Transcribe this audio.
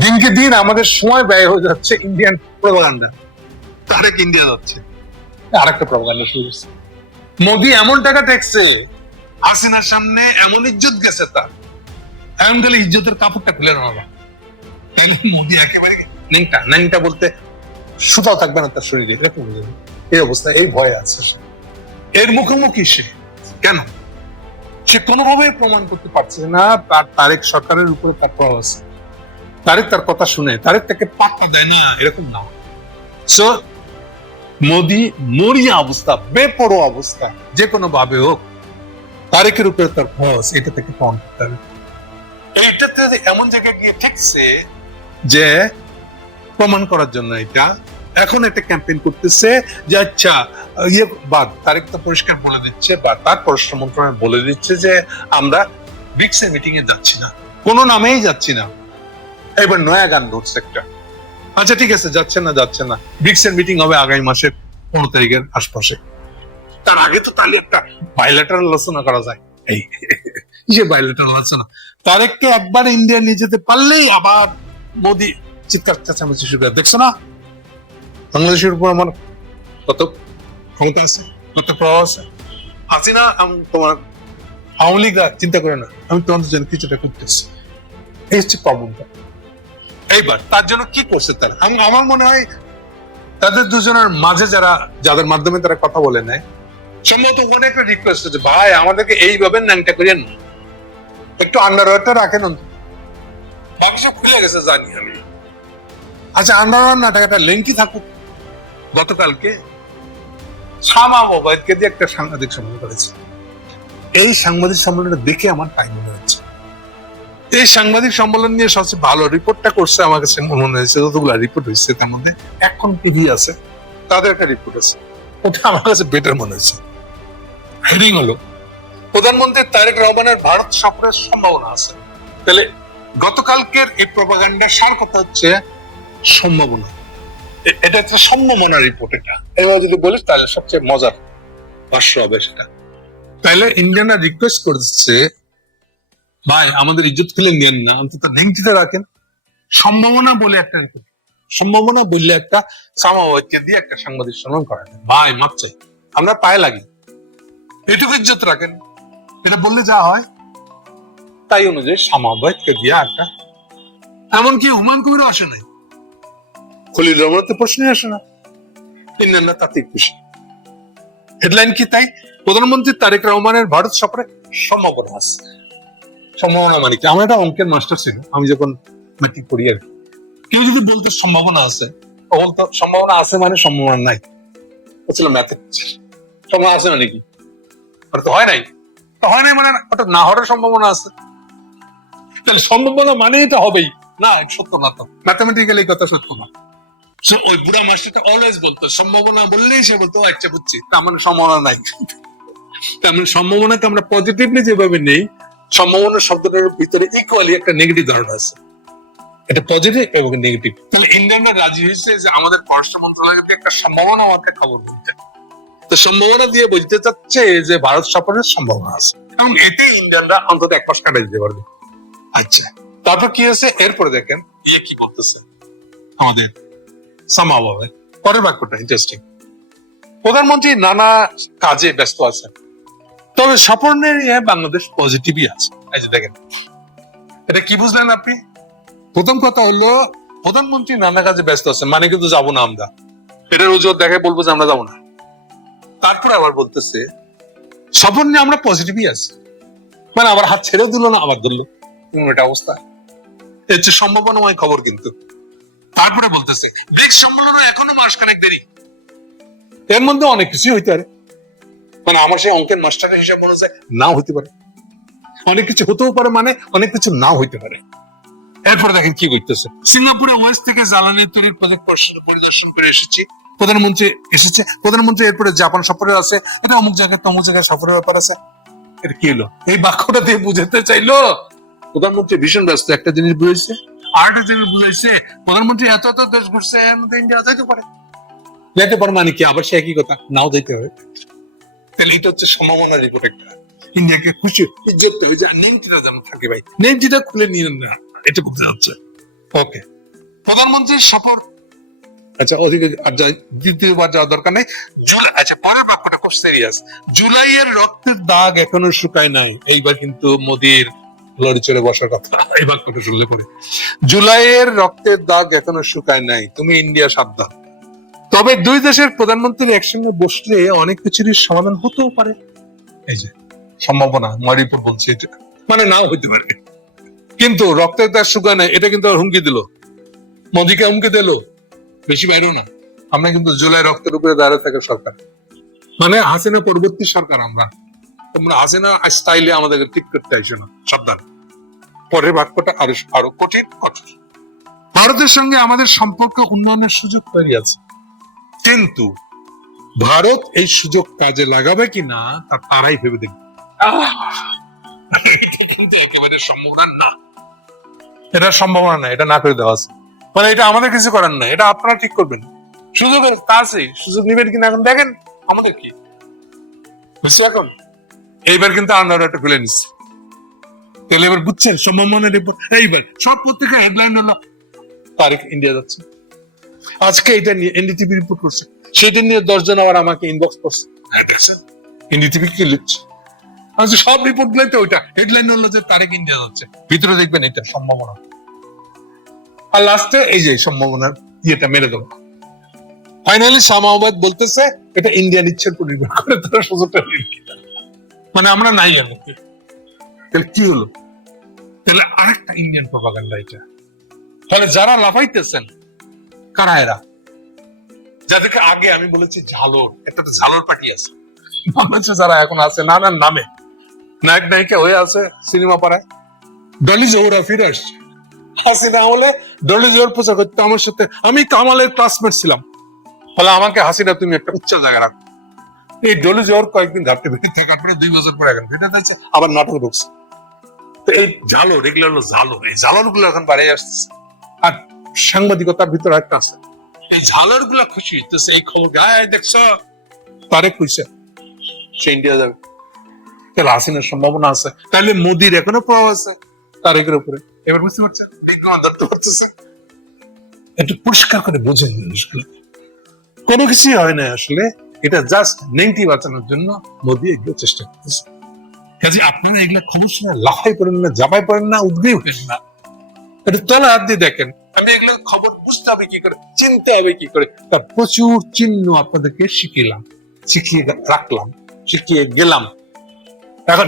দিনকে দিন আমাদের সময় ব্যয় হয়ে যাচ্ছে ইন্ডিয়ান প্রোপাগান্ডা। তারেক ইন্ডিয়া যাচ্ছে, আরেকটা প্রোপাগান্ডা শুরু হচ্ছে। মোদি এমন টাকা টেকছে, হাসিনার সামনে এমন ইজ্জত গেছে তার, এমন গেলে ইজ্জতের কাপড়টা খুলে নেওয়া। তাইলে মোদি একেবারে ন্যাংটা, ন্যাংটা বলতে সুতাও থাকবে না তার শরীরে, এরকম এই অবস্থা, এই ভয়ে আছে সে। এর মুখোমুখি সে কেন? সে কোনোভাবে প্রমাণ করতে পারছে না তার তারেক সরকারের উপরে তার প্রভাব আছে। তারেক তার কথা শুনে, তারেক তাকে পাত্তা দেয় না, এরকম না। সো মোদি মরিয়া অবস্থা, বেপরোয়া অবস্থা, যে কোনো ভাবে হোক তারেকের উপরে তার প্রভাব আছে, এটা থেকে প্রমাণ করতে হবে। এইটাতে এমন জায়গায় গিয়ে ঠেকছে যে প্রমাণ করার জন্য এটা এখন একটা ক্যাম্পেইন করতেছে যে আচ্ছা ইয়ে বাদ, তারেক তো পরিষ্কার বলে দিচ্ছে বা তার পররাষ্ট্র মন্ত্রণালয় বলে দিচ্ছে যে আমরা ব্রিক্সের মিটিং এ যাচ্ছি না, কোনো নামেই যাচ্ছি না। এবার নয়া গান ধরছে একটা, আচ্ছা ঠিক আছে যাচ্ছে না, ব্রিক্সের মিটিং হবে আগামী মাসের 15 তারিখের আশপাশে। তার আগে তো তাহলে একটা বাইলেটারাল আলোচনা করা যায়। এই যে বাইলেটারাল আলোচনা, তারেককে একবার ইন্ডিয়া নিয়ে যেতে পারলেই আবার মোদি চিৎকার চেঁচামেচি শুরু করে। দেখছো না বাংলাদেশের উপর আমার কত ক্ষমতা আছে, কত প্রভাব আছে। হাসিনা তোমার আওয়ামী লীগরা চিন্তা করে না, আমি তোমাদের জন্য কিছুটা করতেছি, এই হচ্ছে প্রবলেমটা। এইবার তার জন্য কি করছে তারা? আমার মনে হয় তাদের দুজনের মাঝে যাদের মাধ্যমে তারা কথা বলে নেয়, সম্ভবত ওখানে একটা রিকোয়েস্ট হচ্ছে, ভাই আমাদেরকে এইভাবে ন্যাংটা করিয়েন না, একটু আন্ডারওয়্যারটা রাখেন। অবশ্য খুলে গেছে জানি আমি, আচ্ছা আন্ডারওয়্যার না টাকাটা লেঙ্কি থাকুক। গতকালকে শামা মোবাইলকে দিয়ে একটা সাংবাদিক সম্মেলন করেছে। এই সাংবাদিক সম্মেলনটা দেখে আমার তাই মনে হচ্ছে, এই সাংবাদিক সম্মেলন নিয়ে সবচেয়ে ভালো রিপোর্টটা করছে আমার কাছে মনে হয়েছে। যতগুলো রিপোর্ট হয়েছে তার মধ্যে এখন টিভি আছে, তাদের একটা রিপোর্ট আছে, ওটা আমার কাছে বেটার মনে হয়েছে। হেডিং হলো প্রধানমন্ত্রী তারেক রহমানের ভারত সফরের সম্ভাবনা আছে। তাহলে গতকালকের এই প্রপাগান্ডার সার কথা হচ্ছে সম্ভাবনা। এটা হচ্ছে সম্ভাবনা রিপোর্ট। এটা এবার যদি বলিস তাহলে সবচেয়ে মজার ভাষ্য হবে সেটা। তাহলে ইন্ডিয়ানরা রিকোয়েস্ট করছে, ভাই আমাদের ইজ্জত খেলে নেন না, অন্তত নেংটিতে রাখেন। সম্ভাবনা বলে একটা রিপোর্ট, সম্ভাবনা বললে একটা সামাওয়াইকে দিয়ে একটা সাংবাদিক সম্মেলন করা যায়। ভাই মাপছে, আমরা পায়ে লাগি, এটুকু ইজ্জত রাখেন। এটা বললে যা হয় তাই অনুযায়ী সামাওয়াইকে দিয়ে একটা, এমনকি হুমায়ুন কবিরও আসে নাই, খলিল রহমানের তো প্রশ্নই আসে না, ইন্ডিয়ানরা তাতেই খুশি। হেডলাইন কি তাই? প্রধানমন্ত্রী তারেক রহমানের ভারত সফরে সম্ভাবনা আছে। সম্ভাবনা মানে কি? আমার একটা অঙ্কের মাস্টার ছিল আমি যখন ম্যাট্রিক পড়ি আর কি। কেউ যদি বলতে সম্ভাবনা আছে, বলতো সম্ভাবনা আছে মানে সম্ভাবনা নাই, হচ্ছিল ম্যাথে। সম্ভাবনা আছে মানে কি? ওটা তো হয় নাই, হয় নাই মানে ওটা না হওয়ার সম্ভাবনা আছে। তাহলে সম্ভাবনা মানে এটা হবেই না, সত্য না তো, ম্যাথামেটিক্যালি এই কথা সত্য না। ওই বুড়া মাস্টারটা অলওয়েজ বলতো সম্ভাবনা বললেই সে বলতো আচ্ছা বুঝছি, তার মানে সম্ভাবনা নাই। তার মানে সম্ভাবনাকে আমরা পজিটিভলি যেভাবে নেই, সম্ভাবনা শব্দটার ভিতরে ইকুয়ালি একটা নেগেটিভ ধারণা আছে, এটা পজিটিভ এবং নেগেটিভ। তাহলে ইন্ডিয়ানরা রাজি হয়েছে যে আমাদের পররাষ্ট্র মন্ত্রণালয়কে একটা সম্ভাবনা আমাকে খবর বলতে, তো সম্ভাবনা দিয়ে বলতে চাচ্ছে যে ভারত সফরের সম্ভাবনা আছে, এবং এতে ইন্ডিয়ানরা অন্তত এক পাশ কাটাই দিতে পারবে। আচ্ছা তারপর কি হয়েছে এরপরে দেখেন ইয়ে কি বলতেছে আমাদের সামাভাবে, পরের বাক্যটা ইন্টারেস্টিং। প্রধানমন্ত্রী নানা কাজে ব্যস্ত আছেন, তবে সফর নিয়ে বাংলাদেশ পজিটিভই আছে। এই যে দেখেন, এটা কি বুঝলেন আপনি? প্রথম কথা হলো প্রধানমন্ত্রী নানা কাজে ব্যস্ত আছেন মানে কিন্তু যাবো না আমরা, এটার অজুহাত দেখায় বলবো যে আমরা যাবো না। তারপর আবার বলতেছে সফর নিয়ে আমরা পজিটিভই আছি, মানে আবার হাত ছেড়েও দিল না আবার ধরলো, এটা অবস্থা। এর হচ্ছে সম্ভাবনাময় খবর। কিন্তু তারপরে বলতেছে ব্রিক্স সম্মেলন এখনো মাসখানেক দেরি, এর মধ্যে অনেক কিছুই হইতে পারে, মানে আমার সেই অঙ্কের মাস্টারের হিসাব অনুযায়ী নাও হইতে পারে, অনেক কিছু হতেও পারে মানে অনেক কিছু নাও হইতে পারে। এরপরে দেখেন কি করতেছে, সিঙ্গাপুরে ওয়েস্ট থেকে জ্বালানি তৈরির প্রজেক্ট পরিদর্শন করে এসেছি, প্রধানমন্ত্রী এসেছে। প্রধানমন্ত্রী এরপরে জাপান সফরে আছে, এটা অমুক জায়গায় তমুক জায়গায় সফরের ব্যাপার আছে। এটা কি হলো? এই বাক্যটা দিয়ে বুঝাতে চাইলো প্রধানমন্ত্রী ভীষণ ব্যস্ত, একটা জিনিস বুঝাইছে। আর একটা জিনিস বুঝাইছে প্রধানমন্ত্রী এত এত দেশ ঘুরছে, এর মধ্যে ইন্ডিয়া যাইতে পারে, যাইতে পারে মানে কি আবার সে একই কথা, নাও যাইতে হবে। তাহলে এটা হচ্ছে সম্ভাবনা রিপোর্ট একটা। ইন্ডিয়াকে খুশি ইজ্জত নেমটিটা যেমন থাকে, ভাই নেমটিটা খুলে নিয়ে না, এটা করতে যাচ্ছে। ওকে, প্রধানমন্ত্রীর সফর, আচ্ছা ওদিকে আর দ্বিতীয়বার যাওয়ার দরকার নেই। আচ্ছা পরের বাক্যটা খুব সিরিয়াস। জুলাইয়ের রক্তের দাগ এখনো শুকায় নাই। এইবার কিন্তু মোদির লড়ি চড়ে বসার কথা। এই বাক্যটা শুনলে পরে, জুলাইয়ের রক্তের দাগ এখনো শুকায় নাই, তুমি ইন্ডিয়া সাবধান। তবে দুই দেশের প্রধানমন্ত্রী একসঙ্গে বসলে অনেক কিছুরই সমাধান হতেও পারে। এই যে সম্ভাবনা, মরিপুর বলছে এটা, মানে নাও হইতে পারে। কিন্তু রক্তের দাগ শুকায় নাই, এটা কিন্তু হুমকি দিল, মোদিকে হুমকি দিল, বেশি বাইরেও না। আমরা কিন্তু জুলাই রক্তের উপরে দাঁড়িয়ে থাকা সরকার, মানে হাসিনা পরবর্তী সরকার আমরা। তোমরা হাসিনা স্টাইলে আমাদেরকে ঠিক করতে আইসো না, সাবধান। পরের বাক্যটা আরো কঠিন কঠোর। ভারতের সঙ্গে আমাদের সম্পর্ক উন্নয়নের সুযোগ তৈরি আছে, কিন্তু ভারত এই সুযোগ কাজে লাগাবে কিনা তা তারাই ভেবে দেখবে। এটা কিন্তু একেবারে সম্ভাবনা না, এটা সম্ভাবনা না, এটা না করে দেওয়া আছে। মানে এটা আমাদের কিছু করার না, এটা আপনারা ঠিক করবেন। সুযোগের কাছে সুযোগ নিবেন কিনা এখন দেখেন, আমাদের কি বুঝছি এখন। এইবার কিন্তু আমরা একটা খুলে নিচ্ছি, তাহলে এবার বুঝছেন সম্ভাবনার রিপোর্ট। এইবার সব পত্রিকা হেডলাইন হলো তারেক ইন্ডিয়া যাচ্ছে। আজকে এটা নিয়ে এনডিটিভি রিপোর্ট করছে, সেটা নিয়ে 10 জন আবার আমাকে ইনবক্স করছে, হ্যাঁ দেখছেন এনডিটিভি কি লিখছে। আচ্ছা সব রিপোর্ট গুলোতে ওইটা হেডলাইন হলো যে তারেক ইন্ডিয়া যাচ্ছে, ভিতরে দেখবেন এটা সম্ভাবনা। আর লাস্টে এই যে সম্ভাবনার ইয়েটা মেরে দেবো। ফাইনালি শামাবাদ বলতেছে এটা ইন্ডিয়ান ইচ্ছার উপর নির্ভর করে তারা সুযোগটা নিল। মানে আমরা নাই এর মধ্যে, তাহলে কি হলো? তাহলে আরেকটা ইন্ডিয়ান প্রপাগান্ডা এটা। তাহলে যারা লাফাইতেছেন কারা এরা? যাদেরকে আগে আমি বলেছি ঝালর, একটা তো ঝালর পার্টি আছে বাংলাদেশে, যারা এখন আছে নানান নামে নায়ক নায়িকা হয়ে আছে সিনেমা পাড়ায়। ডলি জহুরা ফিরে আসছে। হাসিনা আমলে ডলি জহুর প্রচার করতে আমার সাথে, আমি কামালের ক্লাসমেট ছিলাম, ফলে আমাকে হাসিনা তুমি একটা উচ্চ জায়গায় রাখো। এই ডলি জহুর কয়েকদিন ঘাটতে বেরিয়ে থাকার পরে 2 বছর পরে এখন ফিরে যাচ্ছে, আবার নাটক ঢুকছে। তো এই ঝালর, এগুলো হলো ঝালর, এই ঝালর গুলো এখন বাড়ে আসতেছে। আর সাংবাদিকতার ভিতরে একটা আছে, এই ঝালর গুলা খুশি হইতেছে এই খবর, গায়ে দেখছ তারেক কইছে সে ইন্ডিয়া যাবে। তাহলে হাসিনার সম্ভাবনা আছে, তাহলে মোদির এখনো প্রভাব আছে তারেকের উপরে। এবার বুঝতে পারছেন, বিজ্ঞান ধরতে পারতেছে। একটু পরিষ্কার করে বোঝেন জিনিসগুলো, কোনো কিছুই হয় না আসলে, এটা জাস্ট নেগেটিভ বাঁচানোর জন্য মোদি এগুলো চেষ্টা করতেছে। কাজে আপনারা এগুলা খবর শুনে লাফাই পড়েন না, জাপাই পড়েন না, উদ্বেগ হইস না, একটু তলা হাত দিয়ে দেখেন। আমি এগুলো খবর বুঝতে হবে কি করে, চিনতে হবে কি করে, তার প্রচুর চিহ্ন আপনাদেরকে শিখিয়ে রাখলাম, শিখিয়ে গেলাম। এখন